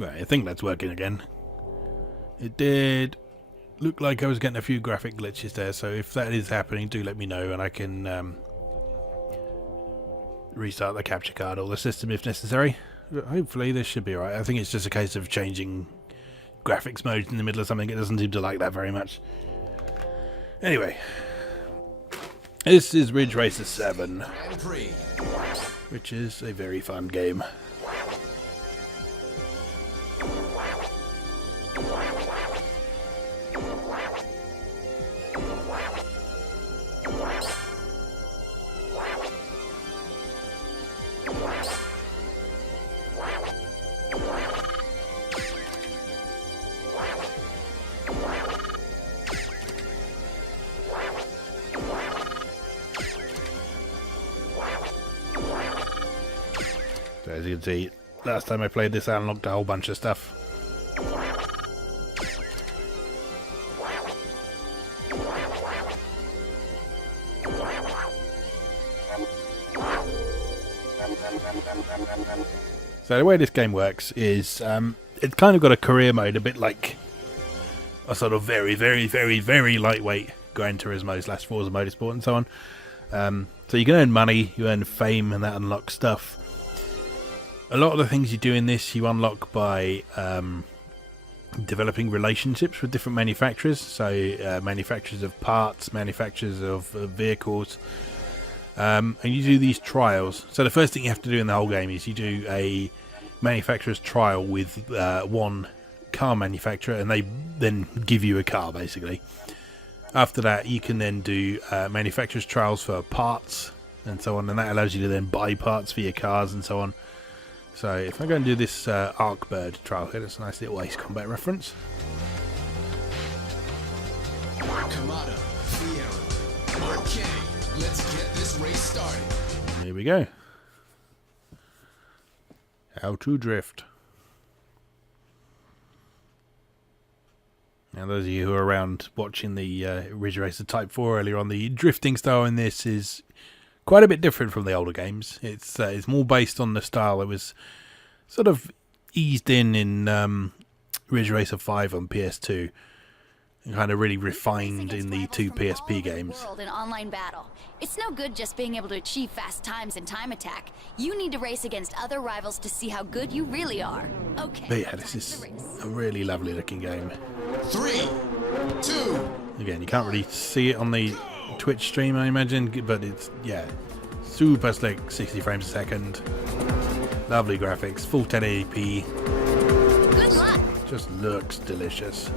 Right, I think that's working again. It did look like I was getting a few graphic glitches there, so if that is happening, do let me know and I can restart the capture card or the system if necessary. But hopefully this should be alright. I think it's just a case of changing graphics modes in the middle of something. It doesn't seem to like that very much. Anyway, this is Ridge Racer 7, which is a very fun game. So as you can see, last time I played this I unlocked a whole bunch of stuff. So the way this game works is it's kind of got a career mode, a bit like a sort of very, very, very, very lightweight Gran Turismo / Forza Motorsport and so on. So you can earn money, you earn fame, and that unlocks stuff. A lot of the things you do in this you unlock by developing relationships with different manufacturers. So manufacturers of parts, manufacturers of vehicles. And you do these trials. So the first thing you have to do in the whole game is you do a manufacturer's trial with one car manufacturer, and they then give you a car basically. After that you can then do manufacturer's trials for parts and so on, and that allows you to then buy parts for your cars and so on. So if I go and do this Arcbird trial here, that's a nice little Ace Combat reference. Kamada, okay, let's get this race started. Here we go. How to drift. Now those of you who are around watching the Ridge Racer Type 4 earlier on, the drifting style in this is quite a bit different from the older games. It's more based on the style that was sort of eased in Ridge Racer 5 on PS2, and kind of really refined in the two PSP games. In online battle, it's no good just being able to achieve fast times in Time Attack. You need to race against other rivals to see how good you really are. Okay. But yeah, this is a really lovely looking game. 3, 2. Again, you can't really see it on the Twitch stream, I imagine, but it's, yeah, super slick, 60 frames a second, lovely graphics, full 1080p. Good luck. Just looks delicious.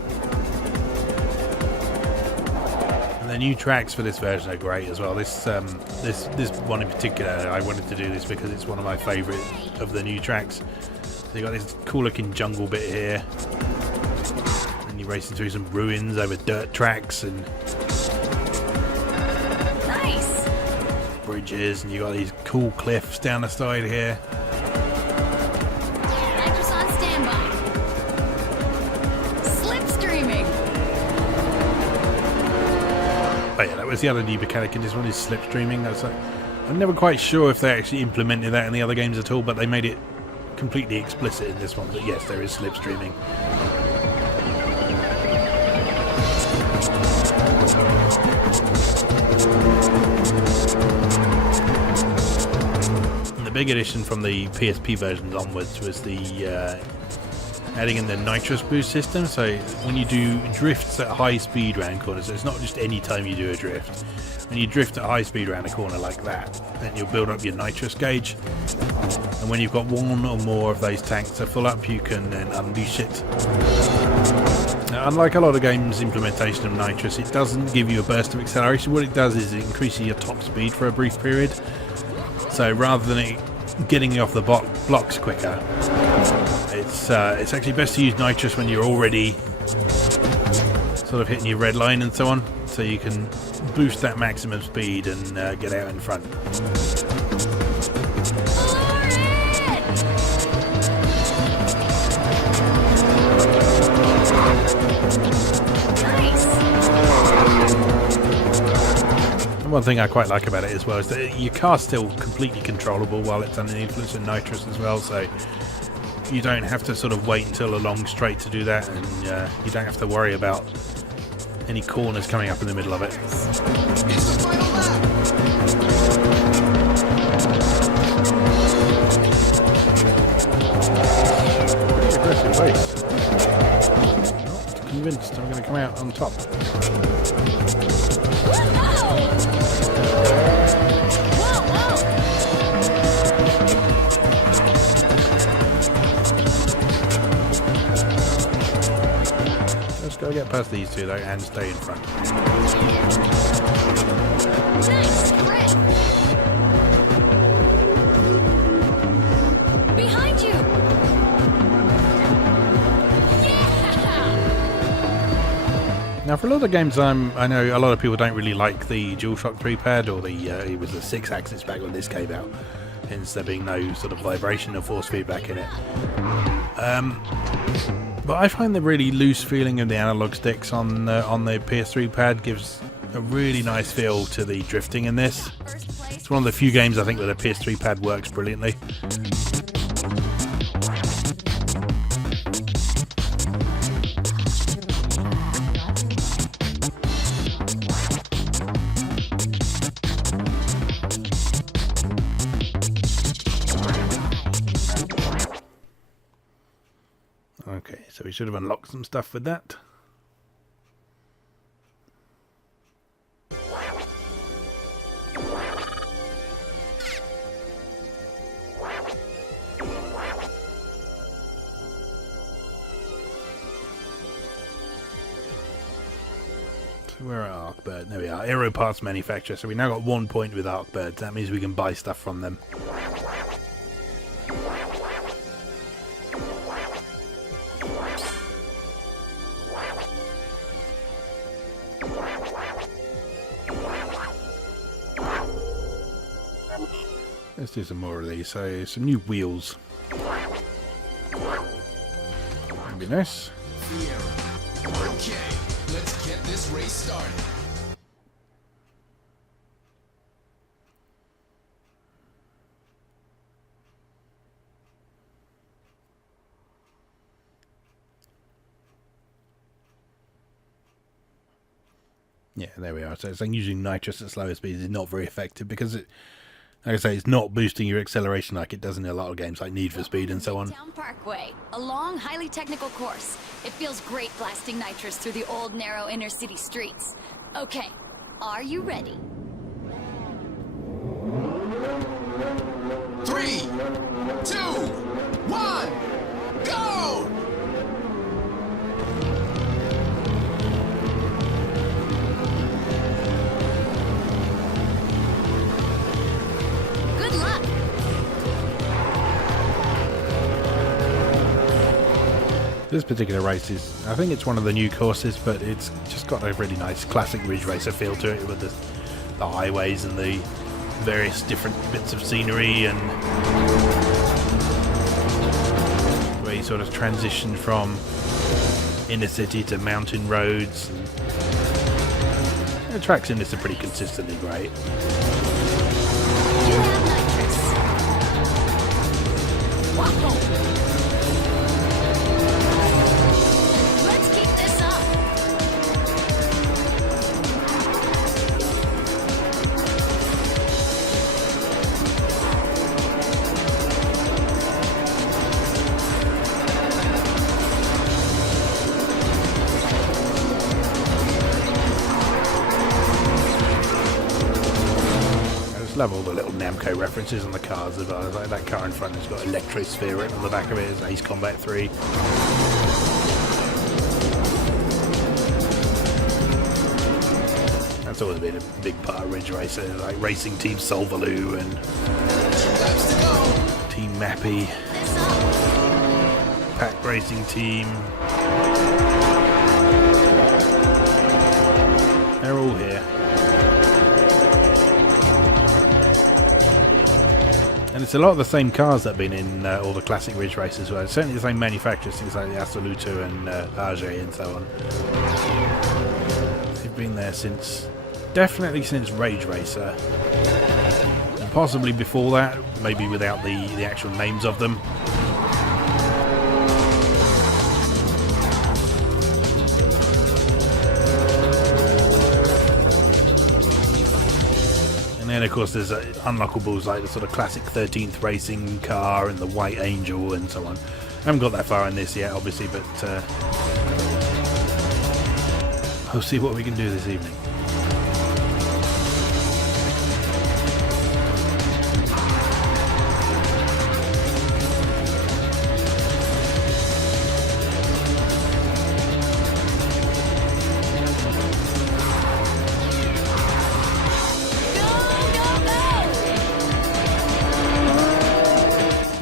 And the new tracks for this version are great as well. This one in particular, I wanted to do this because it's one of my favourite of the new tracks. So you got this cool looking jungle bit here, and you're racing through some ruins over dirt tracks and Nice. bridges, and you got these cool cliffs down the side here. Nitrous on standby. Slipstreaming. Oh yeah, that was the other new mechanic in this one, is slipstreaming. That's like, I'm never quite sure if they actually implemented that in the other games at all, but they made it completely explicit in this one. But yes, there is slipstreaming. And the big addition from the PSP versions onwards was the adding in the nitrous boost system. So when you do drifts at high speed around corners, so it's not just any time you do a drift. When you drift at high speed around a corner like that, then you'll build up your nitrous gauge, and when you've got one or more of those tanks are full up, you can then unleash it. Now, unlike a lot of games' implementation of nitrous, it doesn't give you a burst of acceleration. What it does is it increases your top speed for a brief period. So rather than it getting you off the blocks quicker, it's actually best to use nitrous when you're already sort of hitting your red line and so on, so you can boost that maximum speed and get out in front. One thing I quite like about it as well is that your car's still completely controllable while it's under the influence of nitrous as well, so you don't have to sort of wait until a long straight to do that, and you don't have to worry about any corners coming up in the middle of it. It's the final lap. Pretty aggressive race. Not convinced I'm going to come out on top. Just gotta get past these two though and stay in front. Nice grip. Behind you. Yeah. Now, for a lot of games, I know a lot of people don't really like the DualShock 3 pad, or it was the 6-axis back when this came out, hence there being no sort of vibration or force feedback in it. But I find the really loose feeling of the analog sticks on the PS3 pad gives a really nice feel to the drifting in this. It's one of the few games I think that a PS3 pad works brilliantly. Okay, so we should have unlocked some stuff with that. So we're at Arcbird. There we are. Aero parts manufacturer. So we now got 1 point with Arcbird. That means we can buy stuff from them. Let's do some more of these. So, some new wheels. That'd be nice. Okay, let's get this race started. Yeah, there we are. So it's like using nitrous at slower speeds is not very effective because it, like I say, it's not boosting your acceleration like it does in a lot of games like Need for Speed and so on. Town Parkway, a long, highly technical course. It feels great blasting nitrous through the old, narrow inner city streets. Okay, are you ready? 3, 2, 1, go! Good luck. This particular race is, I think it's one of the new courses, but it's just got a really nice classic Ridge Racer feel to it with the highways and the various different bits of scenery, and where you sort of transition from inner city to mountain roads. And the tracks in this are pretty consistently great. You have nitrous. Wow. Let's keep this up. I just love all the little Namco references on the cars as well. Like that car in front has got Electrosphere written on the back of it. It's Ace Combat 3. That's always been a big part of Ridge Racer, like Racing Team Solvaloo and 2 laps to go. Team Mappy, This up. Pack Racing Team. They're all here. And it's a lot of the same cars that have been in all the classic Ridge Races as well. It's certainly the same manufacturers, things like the Assoluto and Arge and so on. They've been there since, definitely since Rage Racer. And possibly before that, maybe without the actual names of them. course, there's unlockables like the sort of classic 13th racing car and the White Angel and so on. I haven't got that far in this yet, obviously, but we'll see what we can do this evening.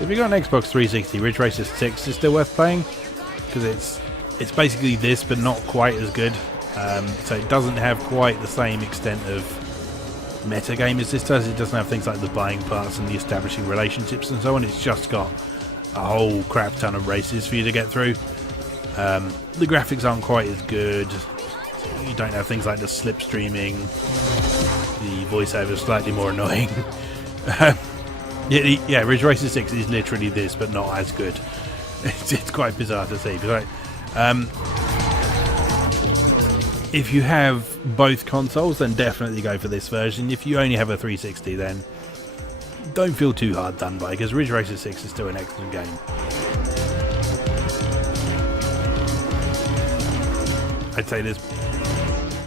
If you've got an Xbox 360, Ridge Racer 6 is still worth playing, because it's basically this but not quite as good. So it doesn't have quite the same extent of metagame as this does. It doesn't have things like the buying parts and the establishing relationships and so on. It's just got a whole crap ton of races for you to get through. The graphics aren't quite as good. You don't have things like the slipstreaming. The voiceover is slightly more annoying. Yeah, Ridge Racer 6 is literally this, but not as good. It's quite bizarre to see. But if you have both consoles, then definitely go for this version. If you only have a 360, then don't feel too hard done by, because Ridge Racer 6 is still an excellent game. I'd say there's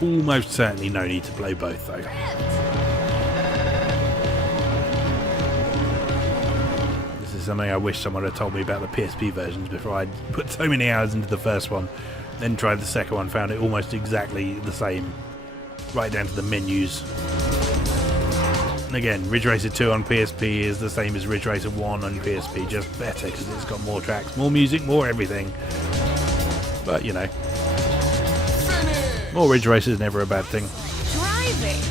almost certainly no need to play both, though. Something I wish someone had told me about the PSP versions before I'd put so many hours into the first one, then tried the second one, found it almost exactly the same, right down to the menus. And again, Ridge Racer 2 on PSP is the same as Ridge Racer 1 on PSP, just better because it's got more tracks, more music, more everything. But, you know, more Ridge Racer is never a bad thing. Driving.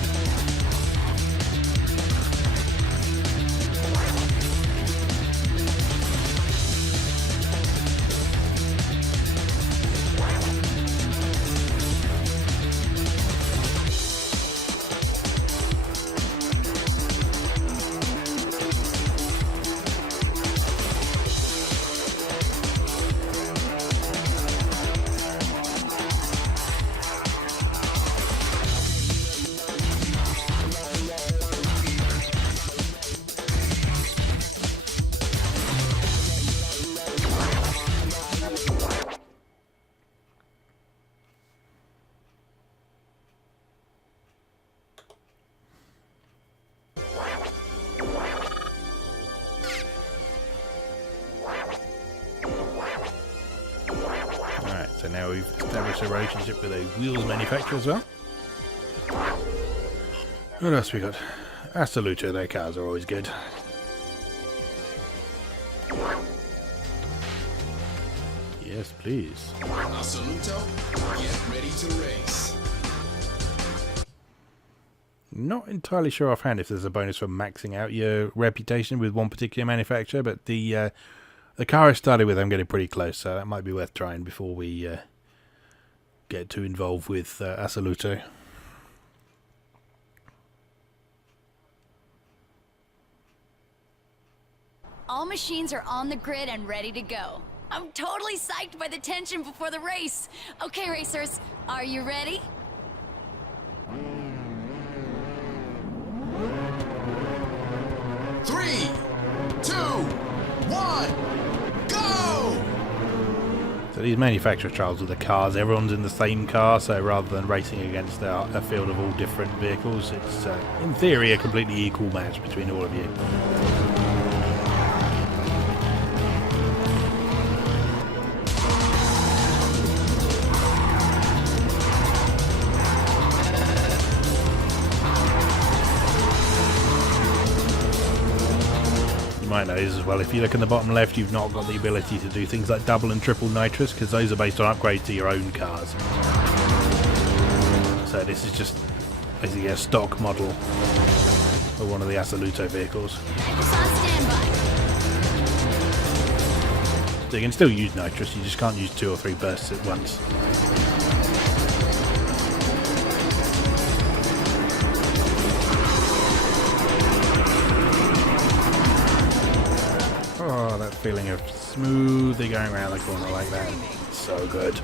So now we've established a relationship with a wheels manufacturer as well. What else we got? Assoluto, their cars are always good. Yes, please. Assoluto, get ready to race. Not entirely sure offhand if there's a bonus for maxing out your reputation with one particular manufacturer, but the car I started with, I'm getting pretty close, so that might be worth trying before we get too involved with Assoluto. All machines are on the grid and ready to go. I'm totally psyched by the tension before the race. Okay, racers, are you ready? Three, 2, 1, go! So these manufacturer trials with the cars, everyone's in the same car, so rather than racing against a field of all different vehicles, it's in theory a completely equal match between all of you. Might know this as well. If you look in the bottom left, you've not got the ability to do things like double and triple nitrous, because those are based on upgrades to your own cars. So this is just basically a stock model of one of the Assoluto vehicles. Just on standby. So you can still use nitrous, you just can't use 2 or 3 bursts at once. Oh, that feeling of smoothly going around the corner like that. It's so good.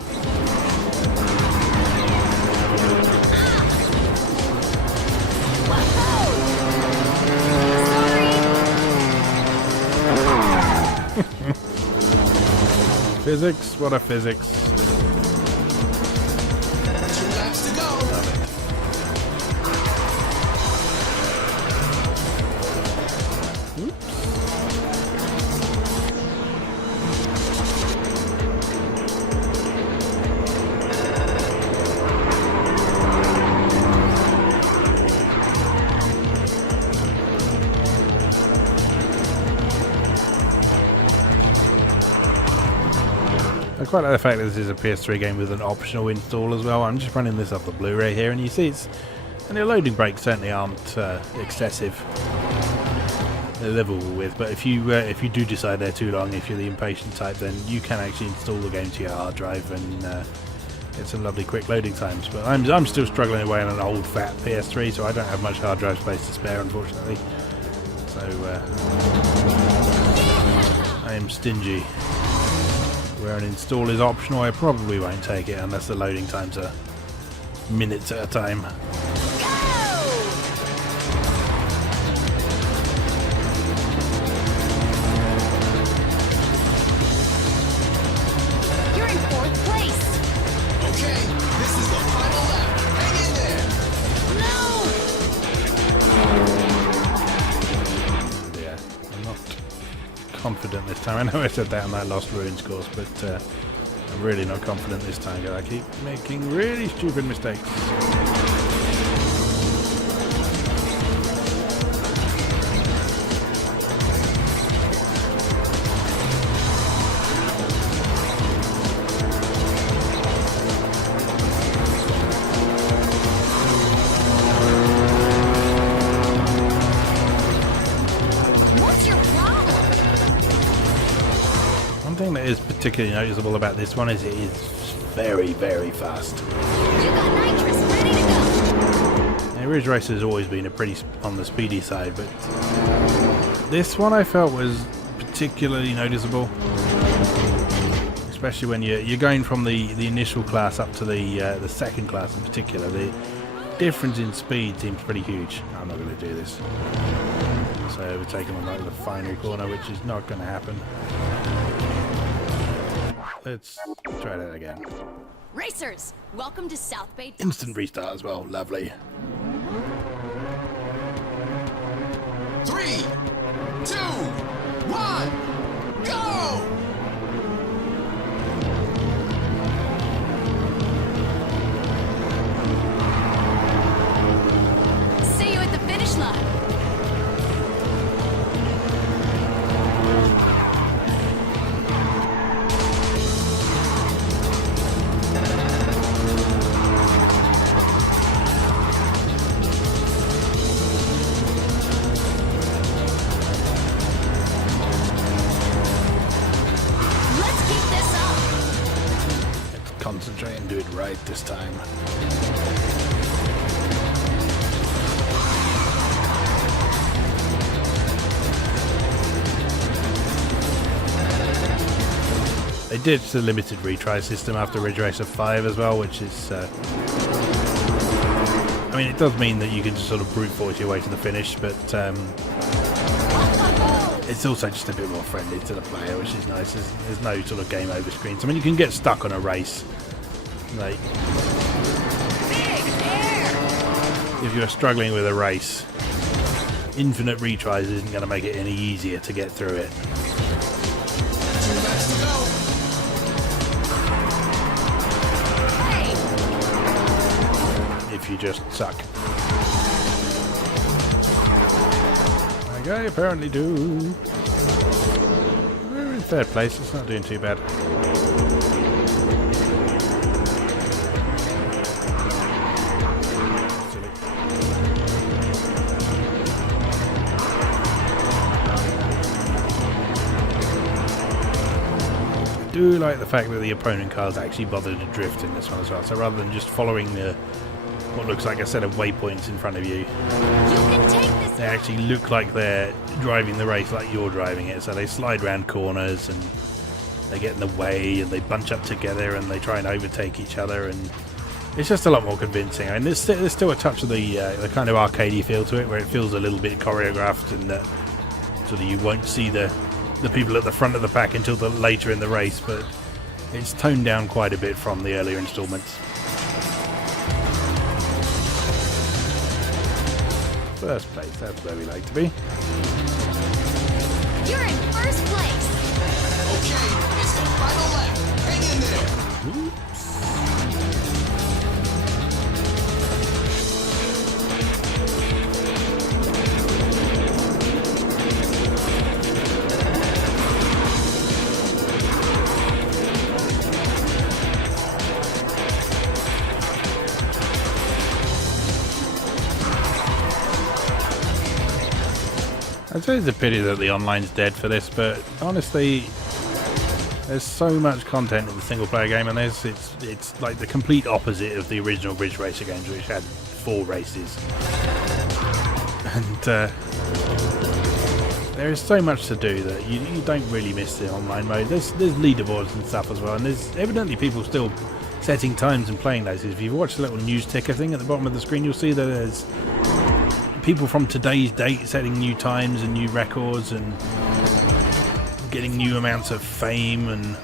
Physics? What a physics. 2 laps to go. I quite like the fact that this is a PS3 game with an optional install as well. I'm just running this off the Blu-ray here, and you see and the loading breaks certainly aren't excessive. They're livable with, but if you do decide they're too long, if you're the impatient type, then you can actually install the game to your hard drive and get some lovely quick loading times. But I'm still struggling away on an old fat PS3, so I don't have much hard drive space to spare, unfortunately. So I am stingy. Where an install is optional, I probably won't take it unless the loading times are minutes at a time. You're in 4th place. Okay, this is the final lap. Hang in there. No! Yeah, I'm not confident this time. I know I said that on that Lost Ruins course, but I'm really not confident this time because I keep making really stupid mistakes. What's your problem? One thing that is particularly noticeable about this one is it is very, very fast. You got nitrous ready to go. Now, Ridge Racer has always been a pretty on the speedy side, but this one I felt was particularly noticeable, especially when you're going from the initial class up to the second class in particular. The difference in speed seems pretty huge. I'm not going to do this. So overtaking on like the final corner, which is not going to happen. Let's try that again. Racers, welcome to South Bay. Instant restart as well. Lovely. 3, 2, 1, go! See you at the finish line. Let's keep this up. Let's concentrate and do it right this time. They ditched the limited retry system after Ridge Racer 5 as well, which is... I mean, it does mean that you can just sort of brute force your way to the finish, but it's also just a bit more friendly to the player, which is nice. There's no sort of game over screens. I mean, you can get stuck on a race. Like, Big air. if you're struggling with a race, infinite retries isn't going to make it any easier to get through it. 2 laps to go. Hey, If you just suck. Like I apparently do. We're in 3rd place, it's not doing too bad. Silly. I do like the fact that the opponent cars actually bother to drift in this one as well. So rather than just following what looks like a set of waypoints in front of you, you can take this. they actually look like they're driving the race like you're driving it. So they slide around corners and they get in the way and they bunch up together and they try and overtake each other, and it's just a lot more convincing. I mean, there's still a touch of the kind of arcadey feel to it, where it feels a little bit choreographed, and that sort of you won't see the the people at the front of the pack until later in the race, but it's toned down quite a bit from the earlier installments. First place, that's where we like to be. You're in first place. Okay, it's the final lap. Hang in there. I'd say it's a pity that the online's dead for this, but honestly, there's so much content in the single player game, and it's like the complete opposite of the original Ridge Racer games, which had 4 races. And there is so much to do that you don't really miss the online mode. There's leaderboards and stuff as well, and there's evidently people still setting times and playing those. If you watch the little news ticker thing at the bottom of the screen, you'll see that there's people from today's date setting new times and new records and getting new amounts of fame and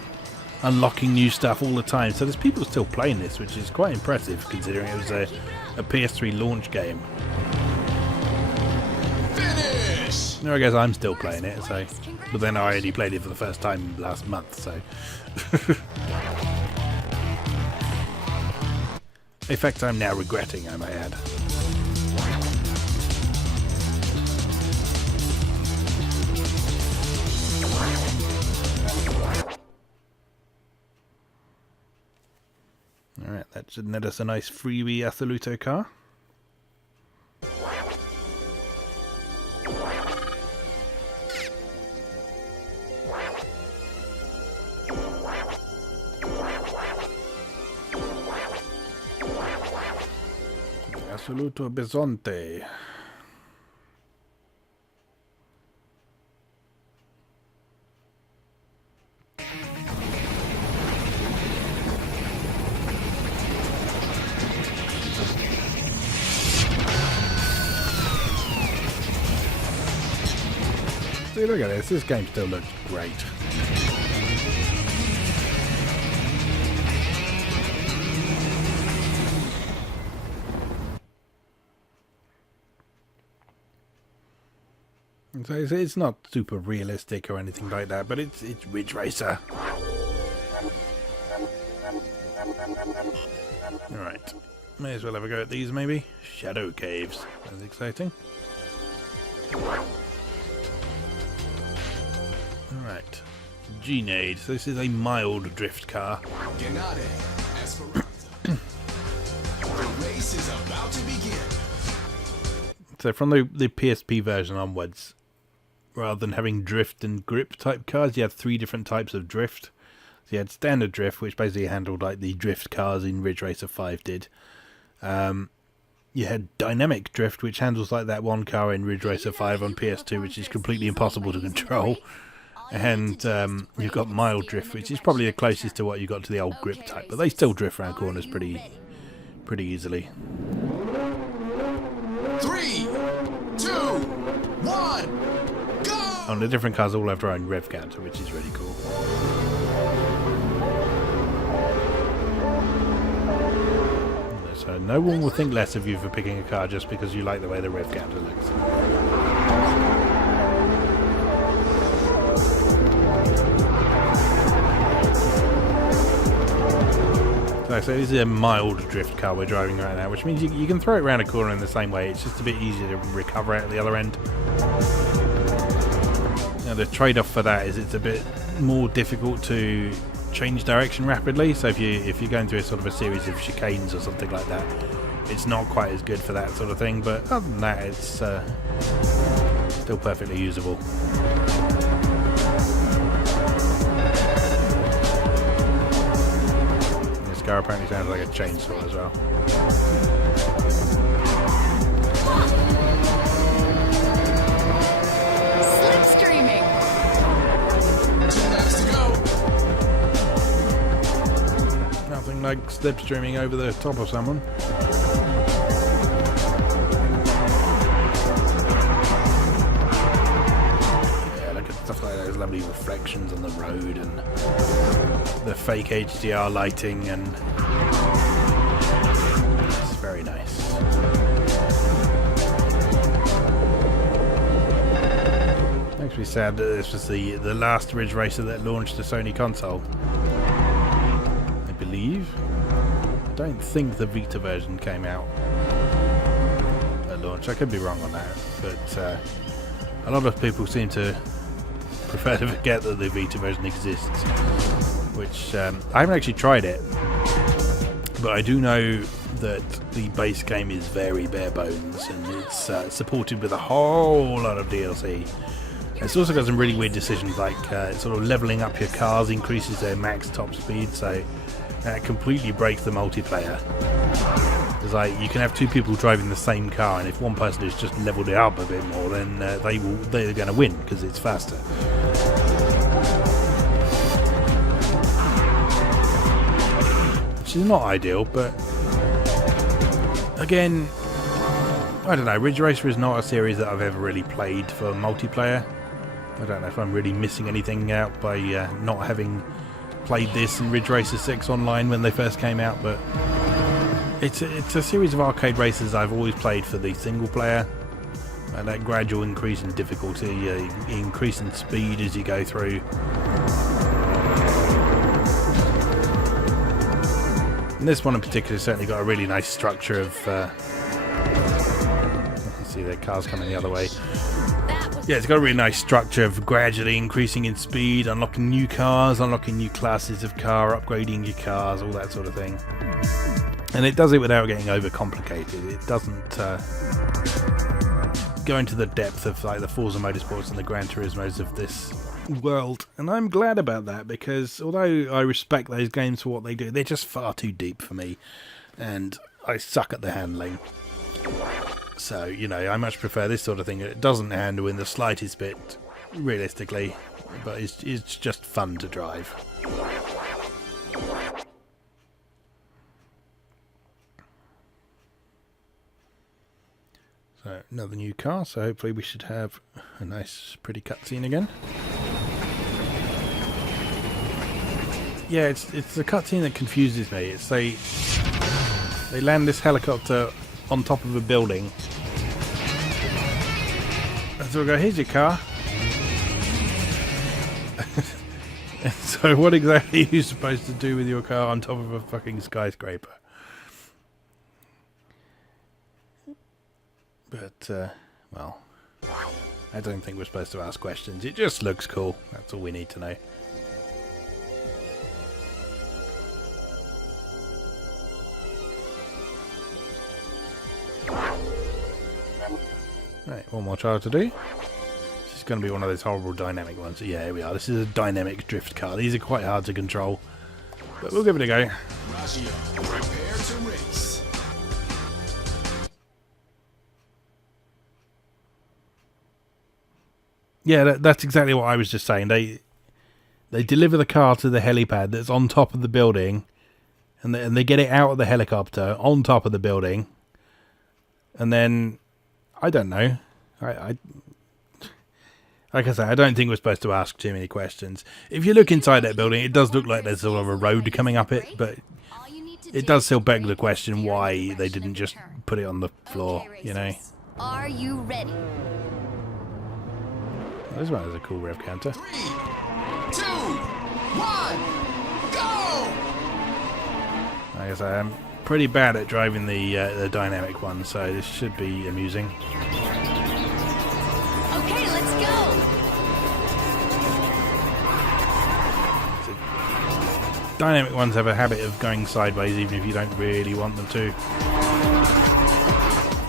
unlocking new stuff all the time. So there's people still playing this, which is quite impressive considering it was a PS3 launch game. Finish! I guess I'm still playing it, so, but then I only played it for the first time last month, so. In fact, I'm now regretting, I may add. Alright, that should net us a nice freebie Assoluto car. Assoluto Bisonte. See, look at this. This game still looks great. So it's not super realistic or anything like that, but it's Ridge Racer. Alright. May as well have a go at these, maybe. Shadow Caves. That's exciting. Alright. G-Nade. So this is a mild drift car. Gennady, Esperanza. The race is about to begin. So from the PSP version onwards, rather than having drift and grip type cars, you had 3 different types of drift. So you had standard drift, which basically handled like the drift cars in Ridge Racer 5 did. You had dynamic drift, which handles like that one car in Ridge Racer 5 on PS2, which is completely impossible to control. And you've got mild drift, which is probably the closest to what you got to the old grip type, but they still drift around corners pretty easily. 3, 2, 1, go! And the different cars all have their own rev counter, which is really cool. So no one will think less of you for picking a car just because you like the way the rev counter looks. So this is a mild drift car we're driving right now, which means you can throw it around a corner in the same way. It's just a bit easier to recover at the other end. Now the trade-off for that is it's a bit more difficult to change direction rapidly. So if you're going through a sort of a series of chicanes or something like that, it's not quite as good for that sort of thing. But other than that, it's still perfectly usable. This car apparently sounds like a chainsaw as well. Slipstreaming. 2 laps to go. Nothing like slipstreaming over the top of someone. Yeah, look at stuff like those lovely reflections on the road and the fake HDR lighting, and it's very nice. Makes me sad that this was the last Ridge Racer that launched a Sony console, I believe. I don't think the Vita version came out at launch. I could be wrong on that, but a lot of people seem to prefer to forget that the Vita version exists, which I haven't actually tried it, but I do know that the base game is very bare bones, and it's supported with a whole lot of DLC. It's also got some really weird decisions, like sort of leveling up your cars increases their max top speed, so that completely breaks the multiplayer. It's like you can have two people driving the same car, and if one person has just leveled it up a bit more, then they're going to win because it's faster. Which is not ideal, but again, I don't know. Ridge Racer is not a series that I've ever really played for multiplayer. I don't know if I'm really missing anything out by not having played this and Ridge Racer 6 online when they first came out, but it's a series of arcade races I've always played for the single player. That gradual increase in difficulty, increase in speed as you go through. And this one in particular certainly got a really nice structure of you can see the cars coming the other way. Yeah, it's got a really nice structure of gradually increasing in speed, unlocking new cars, unlocking new classes of car, upgrading your cars, all that sort of thing. And it does it without getting overcomplicated. It doesn't go into the depth of like the Forza Motorsports and the Gran Turismos of this world. And I'm glad about that, because although I respect those games for what they do, they're just far too deep for me. And I suck at the handling. So, you know, I much prefer this sort of thing. It doesn't handle in the slightest bit, realistically, but it's just fun to drive. So, another new car, so hopefully we should have a nice, pretty cutscene again. Yeah, it's the cutscene that confuses me. It's they land this helicopter on top of a building. And so we go, here's your car. So what exactly are you supposed to do with your car on top of a fucking skyscraper? But, well, I don't think we're supposed to ask questions. It just looks cool. That's all we need to know. Right, one more trial to do. This is going to be one of those horrible dynamic ones. Yeah, here we are. This is a dynamic drift car. These are quite hard to control, but we'll give it a go. Raggio, prepare to race. Yeah, that's exactly what I was just saying. They deliver the car to the helipad that's on top of the building, and they get it out of the helicopter on top of the building, and then I don't know. I like I say, I don't think we're supposed to ask too many questions. If you look inside that building, it does look like there's sort of a road coming up it, but it does still beg the question why they didn't just put it on the floor, you know. Are you ready? This one has a cool rev counter. 3, 2, 1, go! Like I say, I'm pretty bad at driving the dynamic one, so this should be amusing. Okay, let's go. Dynamic ones have a habit of going sideways even if you don't really want them to.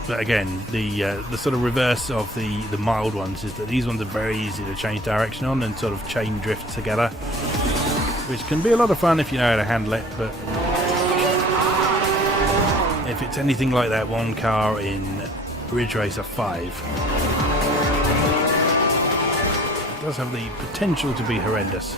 But again, the sort of reverse of the mild ones is that these ones are very easy to change direction on and sort of chain drift together, which can be a lot of fun if you know how to handle it, but if it's anything like that one car in Ridge Racer 5, it does have the potential to be horrendous.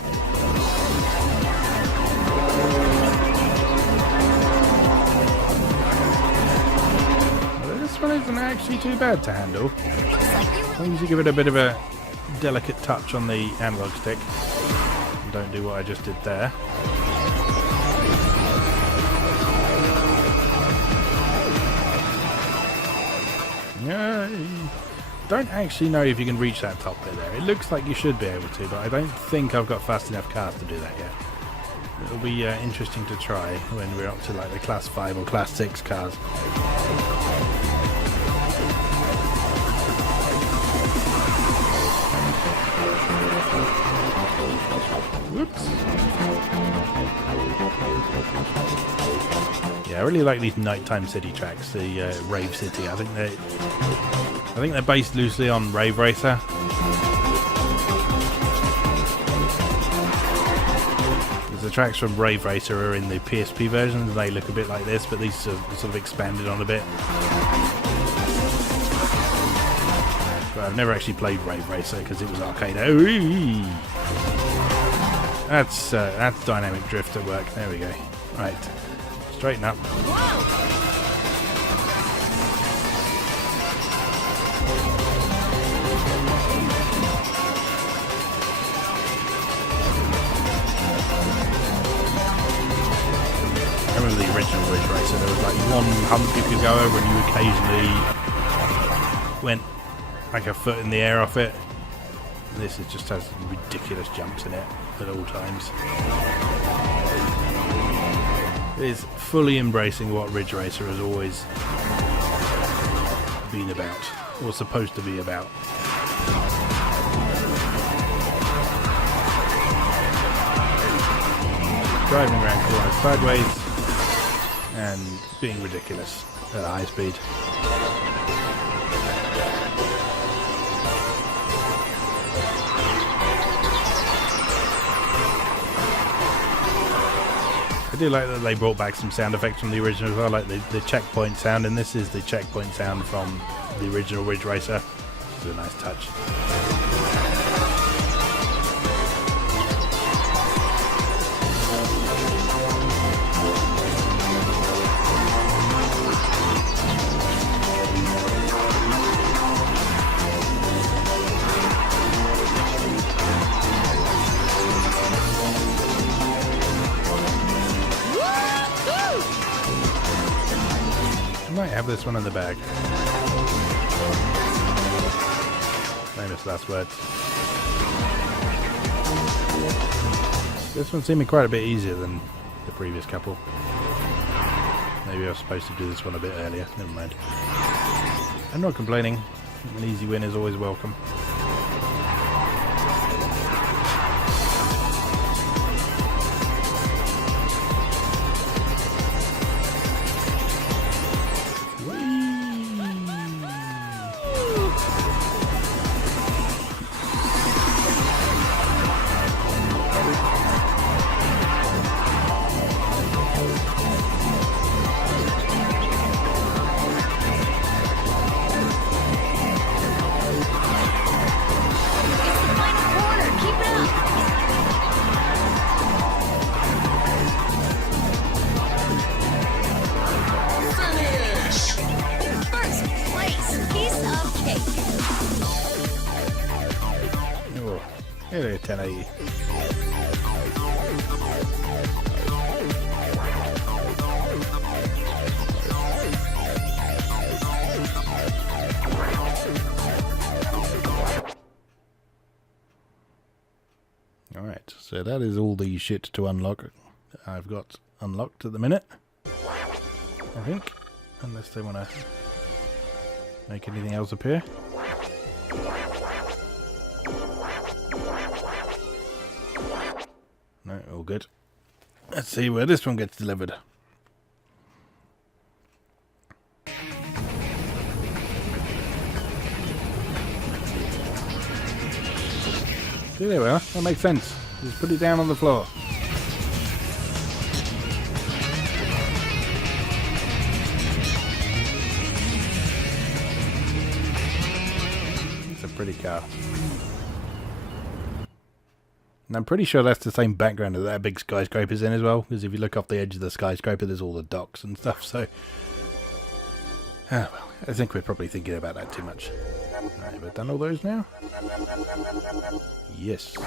But this one isn't actually too bad to handle. As long as you give it a bit of a delicate touch on the analog stick. And don't do what I just did there. Yay! Don't actually know if you can reach that top bit there. It looks like you should be able to, but I don't think I've got fast enough cars to do that yet. It'll be interesting to try when we're up to like the Class 5 or Class 6 cars. Whoops. Yeah, I really like these nighttime city tracks, the Rave City. I think they're based loosely on Rave Racer. The tracks from Rave Racer are in the PSP versions, and they look a bit like this, but these are sort of expanded on a bit. But I've never actually played Rave Racer because it was arcade. Ooh! That's dynamic drift at work. There we go. Right, straighten up. I remember the original Ridge Racer. There was like one hump you could go over, and you occasionally went like a foot in the air off it. This just has ridiculous jumps in it at all times. It is fully embracing what Ridge Racer has always been about, or supposed to be about. Driving around corners sideways and being ridiculous at high speed. I do like that they brought back some sound effects from the original as well, like the checkpoint sound, and this is the checkpoint sound from the original Ridge Racer, which is a nice touch. Might have this one in the bag. Famous last words. This one seemed quite a bit easier than the previous couple. Maybe I was supposed to do this one a bit earlier. Never mind. I'm not complaining. An easy win is always welcome. Hello, 1080. Alright, so that is all the shit to unlock I've got unlocked at the minute, I think, unless they want to make anything else appear. No, all good. Let's see where this one gets delivered. See, there we are. That makes sense. Just put it down on the floor. It's a pretty car. And I'm pretty sure that's the same background that big skyscraper's in as well, because if you look off the edge of the skyscraper, there's all the docks and stuff, so... well, I think we're probably thinking about that too much. Have I done all those now? Yes.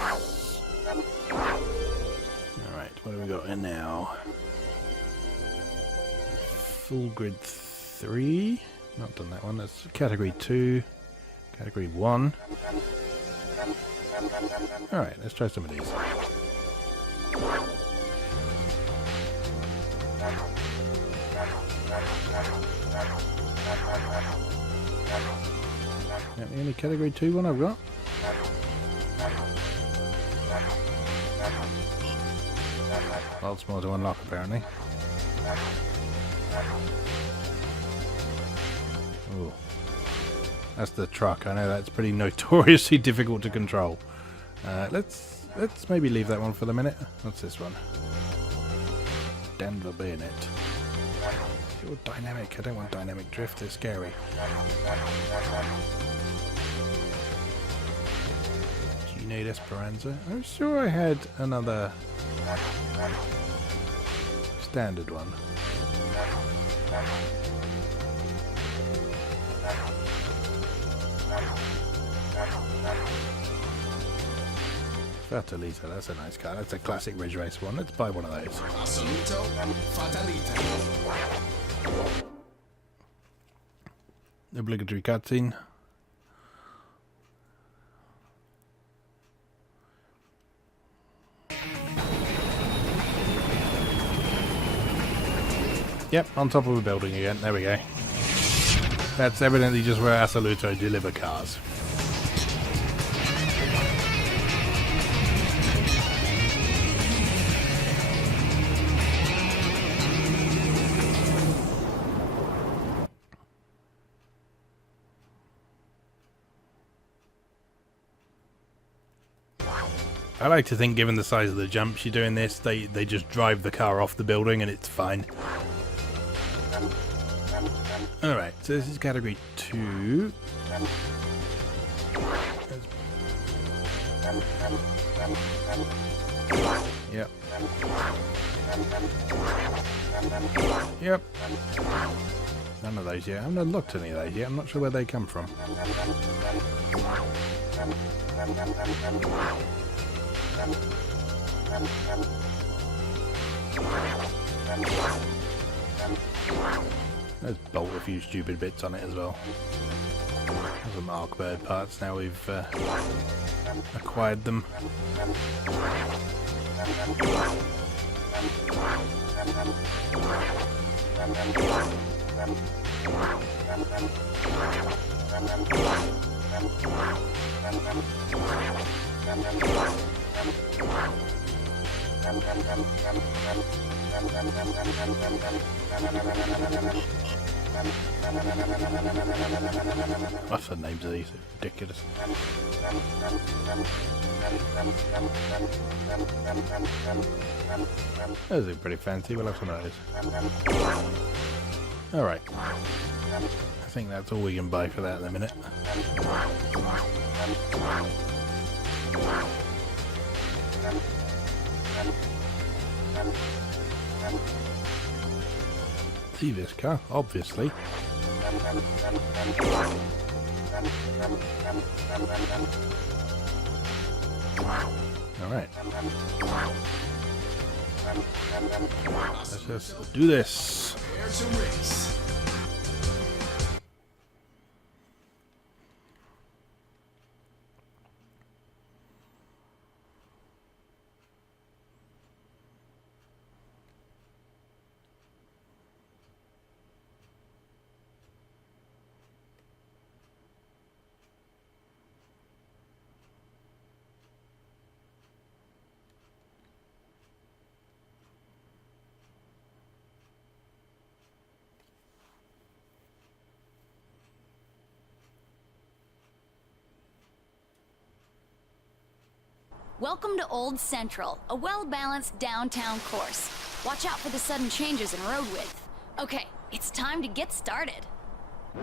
Alright, what have we got in now? Full grid 3. Not done that one. That's category 2. Category 1. Alright, let's try some of these. That the only category 2 one I've got? Lots more to unlock apparently. Ooh. That's the truck. I know that's pretty notoriously difficult to control. Let's maybe leave that one for the minute. What's this one? Denver Bayonet. You're dynamic. I don't want dynamic drift. They're scary. G-Nade Esperanza. I'm sure I had another standard one. Fatalita, that's a nice car. That's a classic Ridge Race one. Let's buy one of those. Assoluto Fatalita. Obligatory cutscene. Yep, on top of a building again. There we go. That's evidently just where Assoluto deliver cars. I like to think, given the size of the jumps you're doing this, they just drive the car off the building and it's fine. Alright, so this is category 2. Yep. Yep. None of those yet. I haven't unlocked any of those yet. I'm not sure where they come from. There's bolt a few stupid bits on it as well. There's some Arkbird parts now we've acquired them. What's the names of these? They're ridiculous. Those are pretty fancy. We'll have some of those. Alright. I think that's all we can buy for that in a minute. See this car, obviously. Alright. Let's just do this. Prepare to race. Welcome to Old Central, a well-balanced downtown course. Watch out for the sudden changes in road width. Okay, it's time to get started. Oh,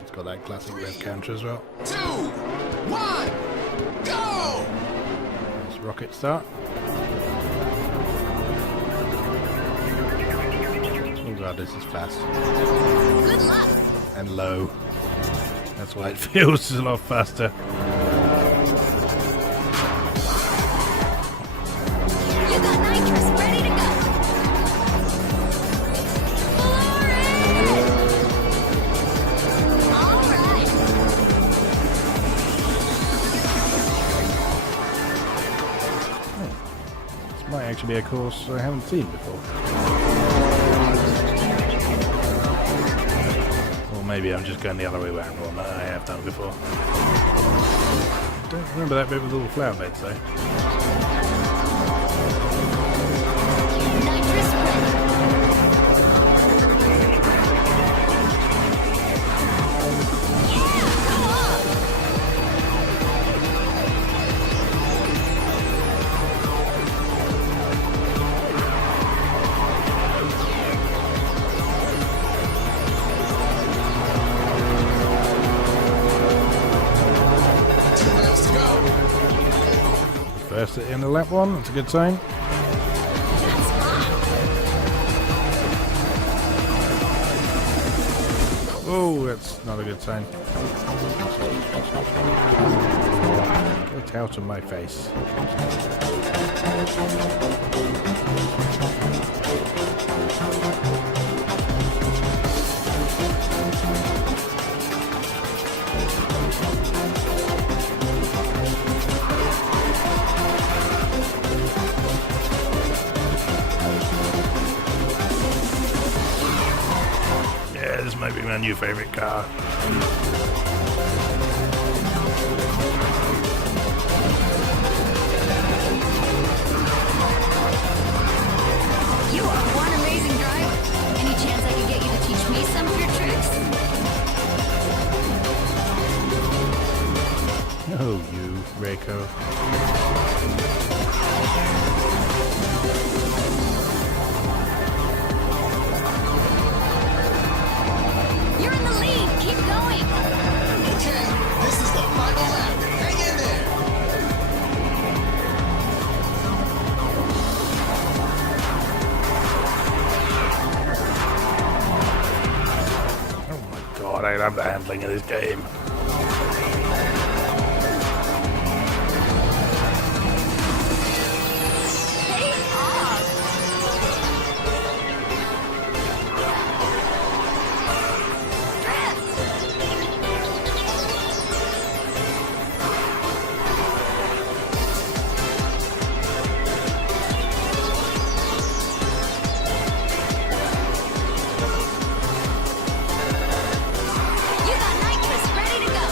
it's got that classic red counter as well. 2, 1, go! Let's rocket start. As long as god, this is fast. Good luck. And low. That's why it feels a lot faster. You got nitrous ready to go. All right. This might actually be a course I haven't seen before. Or maybe I'm just going the other way around one that I have done before. Don't remember that bit with all the flower beds though. Nitrous ready. Yeah, go on. Two laps to go. First at the end of lap one, that's a good sign. That's hot. Oh, that's not a good sign. Get out of my face. Yeah, this might be my new favorite car. You are one amazing driver. Any chance I can get you to teach me some of your tricks? Oh, you, Reiko. You're in the lead. Keep going. Okay, this is the final lap. Hang in there. Oh my god, I love the handling of this game. Stay off. Drift. You got nitrous ready to go.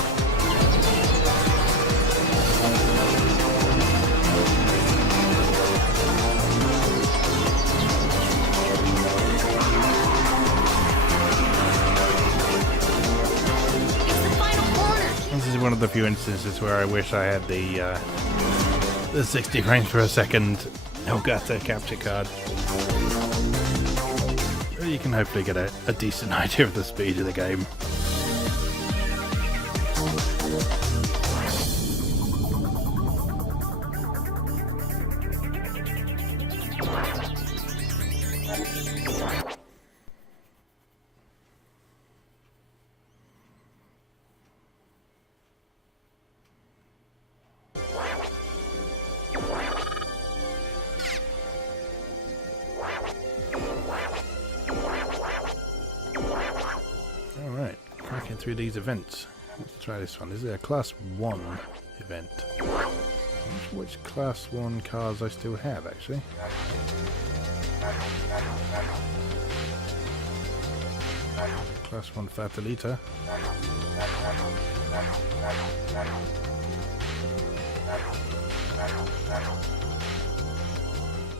It's the final corner. This is one of the few instances where I wish I had the 60 frames per second Elgato capture card. You can hopefully get a decent idea of the speed of the game. Alright, cracking through these events. Let's try this one. This is a Class 1 event. I'm not sure which Class 1 cars I still have, actually. Class 1 Fatalita.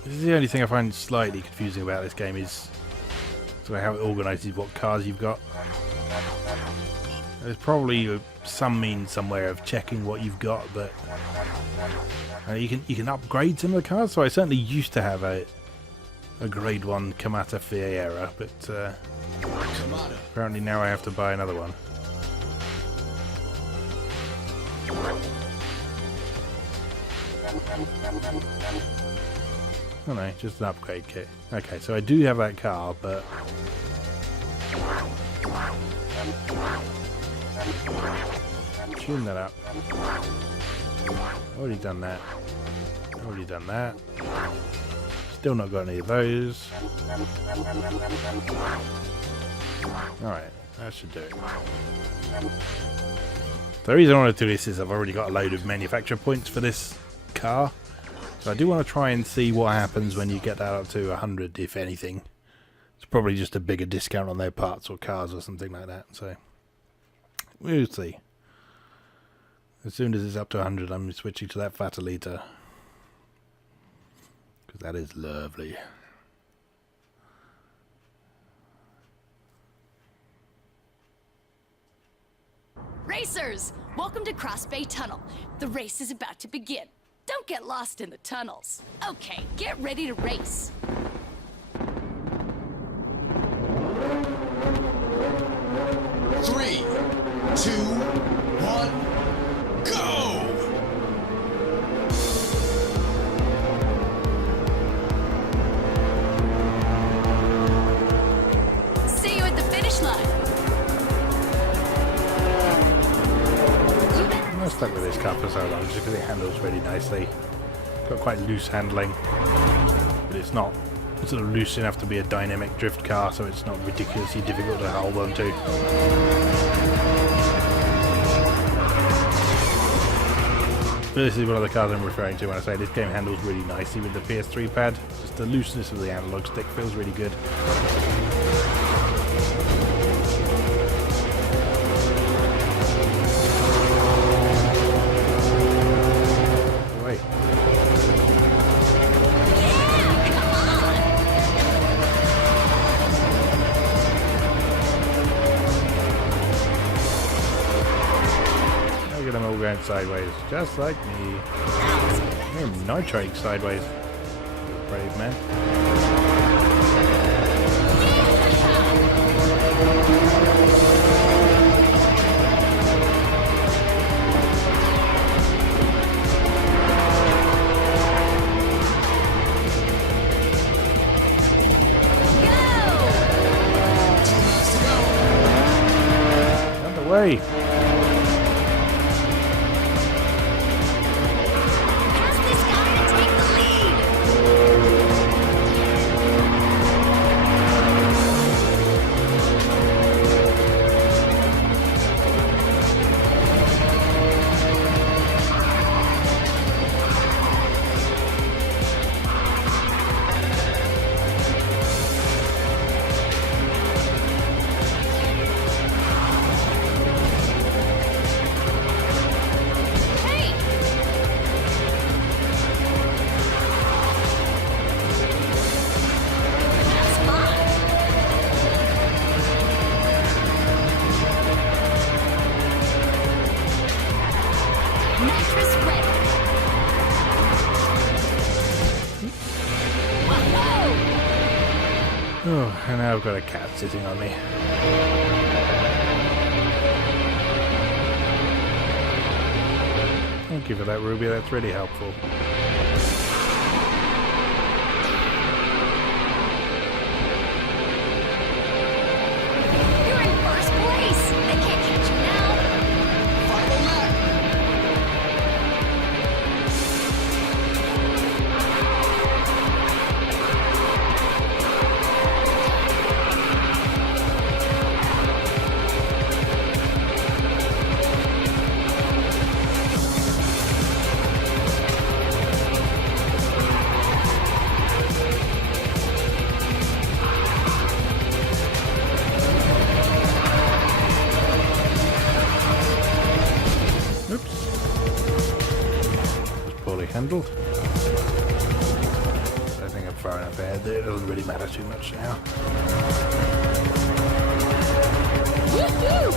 This is the only thing I find slightly confusing about this game is sort of how it organises what cars you've got. There's probably some means somewhere of checking what you've got, but you can upgrade some of the cars. So I certainly used to have a grade 1 Kamata Fiera, but Kamada. apparently now I have to buy another one. Oh no, just an upgrade kit. Okay, so I do have that car, but... Tune that up. Already done that. Already done that. Still not got any of those. Alright, that should do it. The reason I want to do this is I've already got a load of manufacturer points for this car. So I do want to try and see what happens when you get that up to 100, if anything. It's probably just a bigger discount on their parts or cars or something like that. So we'll see. As soon as it's up to 100, I'm switching to that Fatalita. Because that is lovely. Racers, welcome to Cross Bay Tunnel. The race is about to begin. Don't get lost in the tunnels. Okay, get ready to race. Three, two, one, go! See you at the finish line. I'm stuck with this car for so long just because it handles really nicely. Got quite loose handling, but it's not sort of loose enough to be a dynamic drift car, so it's not ridiculously difficult to hold on to. But this is one of the cars I'm referring to when I say this game handles really nicely with the PS3 pad. Just the looseness of the analog stick feels really good. Wait. Look at them all going sideways, just like me. They're nitroing sideways. Brave man. Way. Pass this guy and take the lead. Hey! That's fun. Nitrous ready. Whoa! Oh, and now I've got a cat sitting on me. Thank you for that, Ruby. That's really helpful. You're in first place. They can't catch you now. Final lap! Oops. Was poorly handled. I think I'm far enough ahead that it doesn't really matter too much now. Woohoo!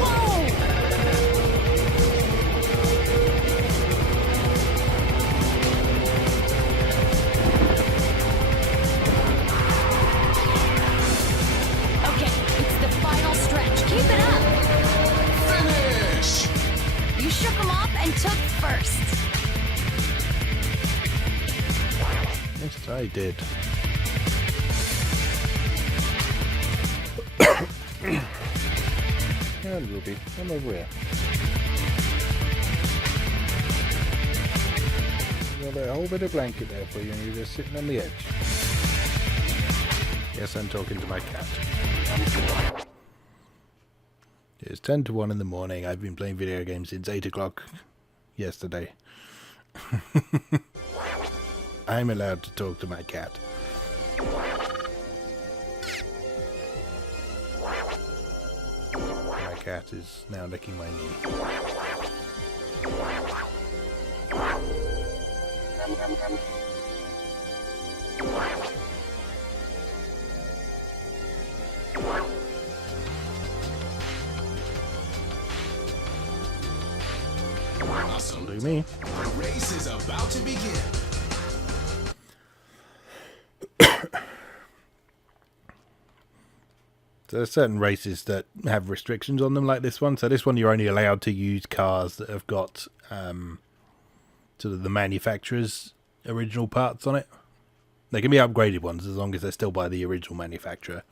Whoa! Yes, I did. Come on, Ruby. Come over here. Got a whole bit of blanket there for you, and you're just sitting on the edge. Yes, I'm talking to my cat. It's 10 to 1 in the morning. I've been playing video games since 8 o'clock yesterday. I'm allowed to talk to my cat. My cat is now licking my knee. Awesome. Do me. The race is about to begin. There are certain races that have restrictions on them, like this one. So this one, you're only allowed to use cars that have got sort of the manufacturer's original parts on it. They can be upgraded ones as long as they're still by the original manufacturer.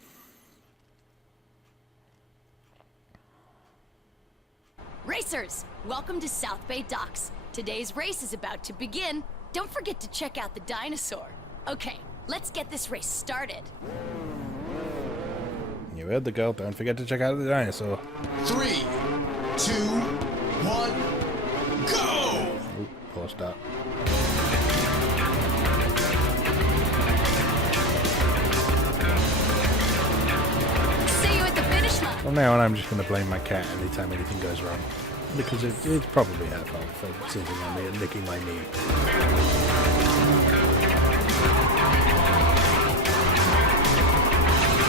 Racers, welcome to South Bay Docks. Today's race is about to begin. Don't forget to check out the dinosaur. Okay, let's get this race started. You heard the girl. Don't forget to check out the dinosaur. 3, 2, 1, go! Oop, poor start. See you at the finish line. From now on, I'm just going to blame my cat anytime anything goes wrong. Because it's probably her fault for sitting on me and licking my knee.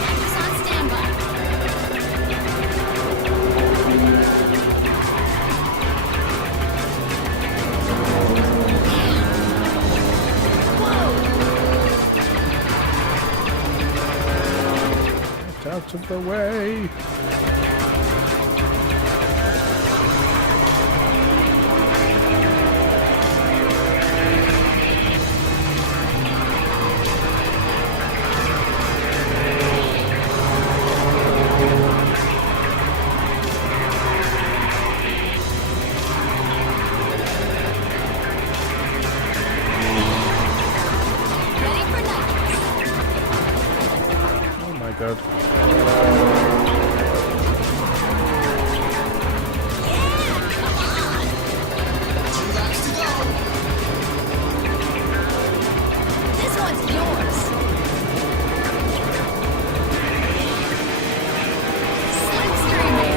Who's on standby? Get out of the way! Ready for nitrous. Oh my god. Yeah, come on. 2 laps to go. This one's yours. Slipstreaming.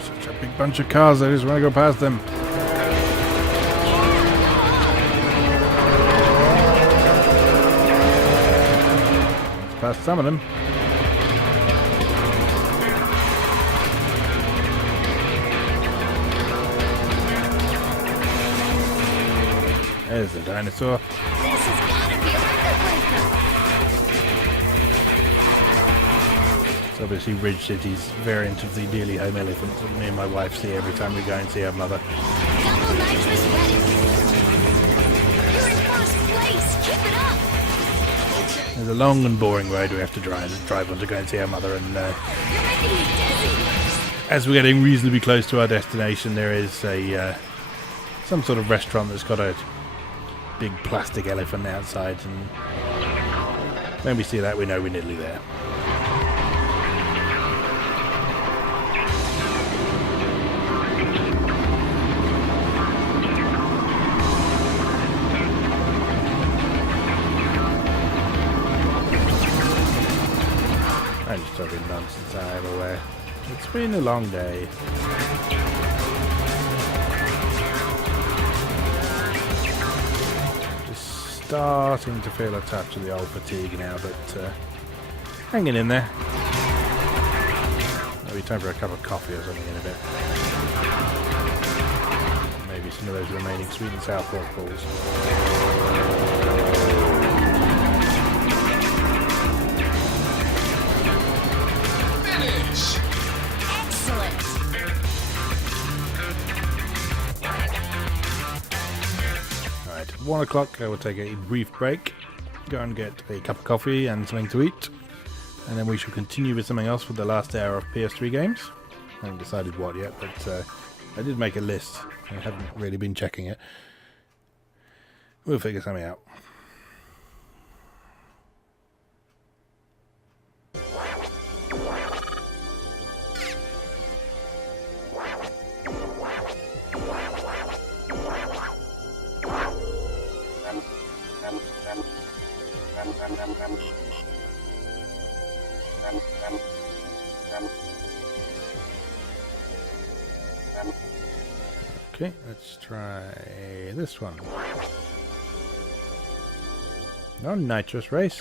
Such a big bunch of cars, I just want to go past them. Let's pass some of them. There's the dinosaur. This has got to be a record breaker. It's obviously Ridge City's variant of the Dearly Home Elephant that me and my wife see every time we go and see our mother. Double nitrous ready. You're in first place. Keep it up. Okay. There's a long and boring road we have to drive on to go and see our mother, and You're making me dizzy. as we're getting reasonably close to our destination, there is a some sort of restaurant that's got a big plastic elephant outside, and when we see that, we know we're nearly there. I'm just talking nonsense, I'm aware. It's been a long day. Just starting to feel a touch of the old fatigue now, but hanging in there. Maybe time for a cup of coffee or something in a bit. Maybe some of those between Sweet and Sour Pork Balls. Finish! Excellent. Alright, 1 o'clock, I will take a brief break, go and get a cup of coffee and something to eat, and then we shall continue with something else for the last hour of PS3 games. I haven't decided what yet, but I did make a list. I haven't really been checking it. We'll figure something out. Okay, let's try this one. No nitrous race.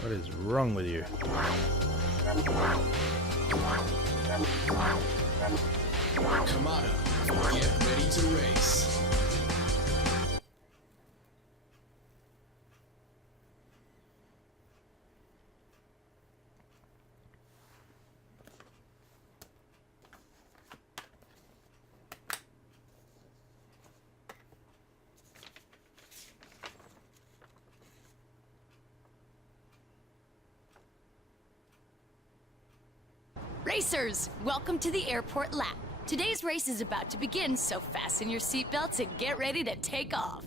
What is wrong with you? Kamada, get ready to race. Racers, welcome to the airport lap. Today's race is about to begin, so fasten your seatbelts and get ready to take off.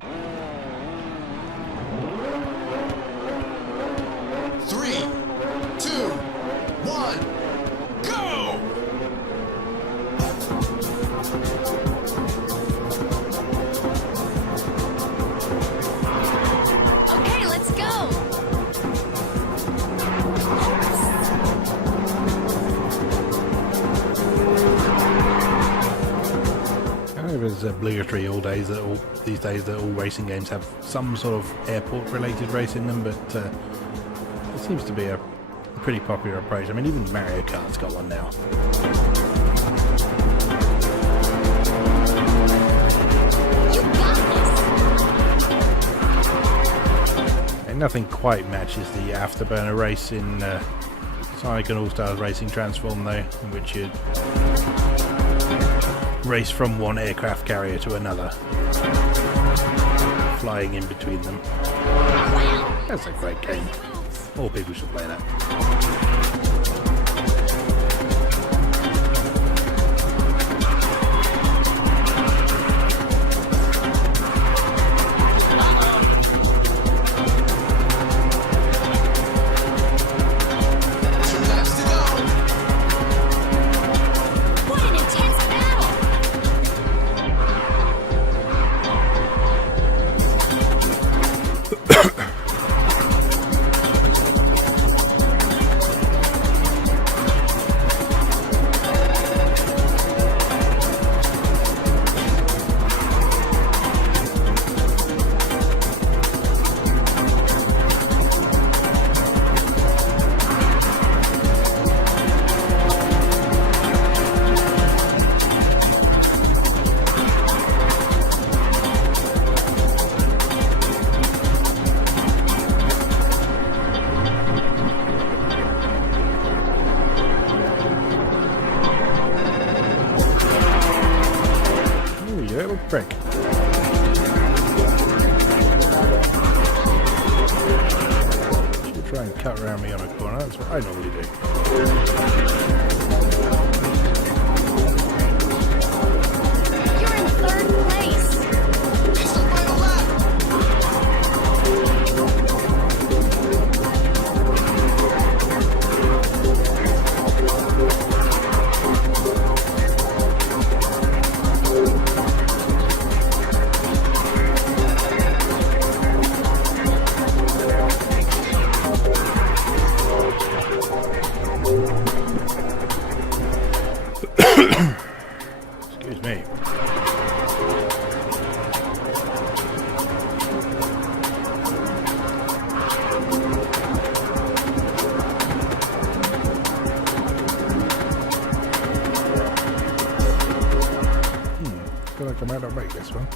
3, 2, 1, go! Okay, let's go. I know it's obligatory these days that all racing games have some sort of airport-related race in them, but it seems to be a pretty popular approach. I mean, even Mario Kart's got one now. You got this. And nothing quite matches the Afterburner race in Sonic and All-Stars Racing Transform, though, in which you race from one aircraft carrier to another, flying in between them. That's a great game. More people should play that. Two laps to go. What an intense battle. Ooh, you little prick. You try and cut around me on a corner, that's what I normally do. You're in third place. It's the final lap. I might not make this one.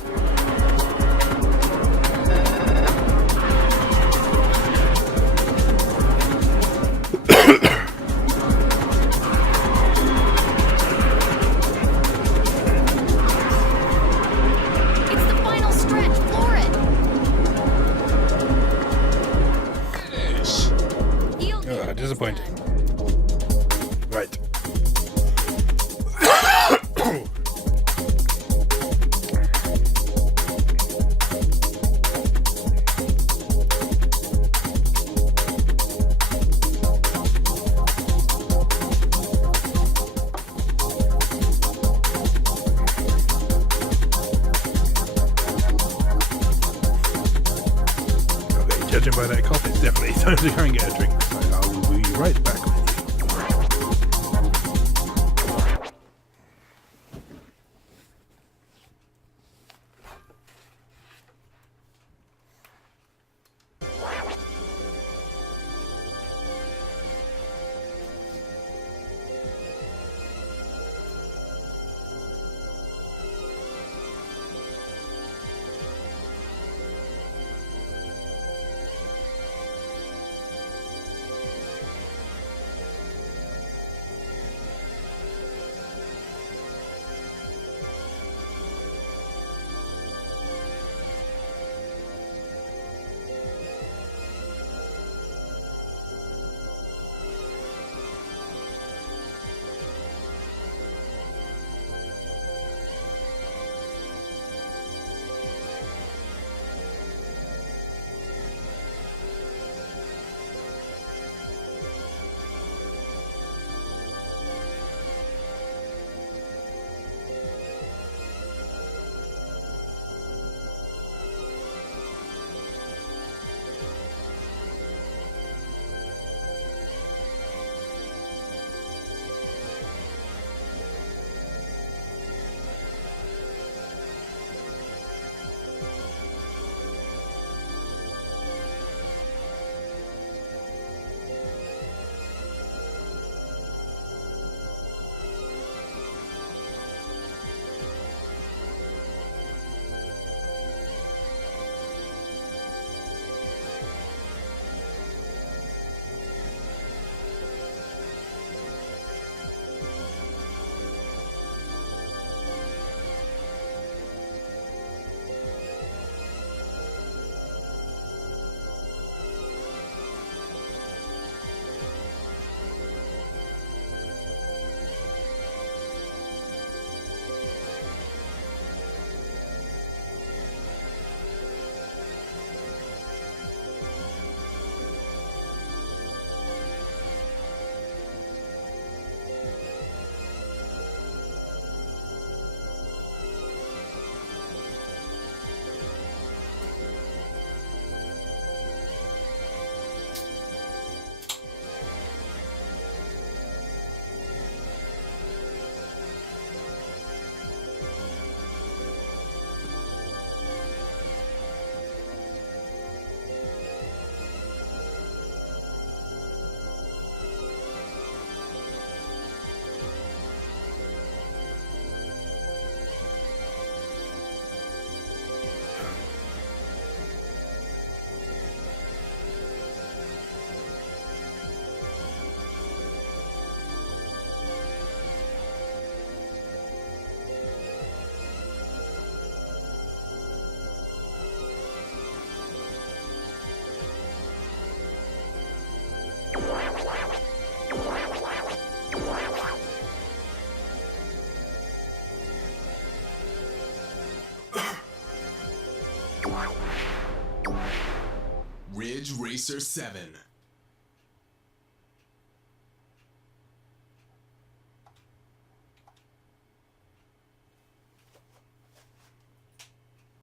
It's the final stretch. Floor it. Finish. You'll get it this disappointing. time. Right. Okay, judging by that cough, it's definitely time to go and get a drink. So I will be right back with you. Ridge Racer 7.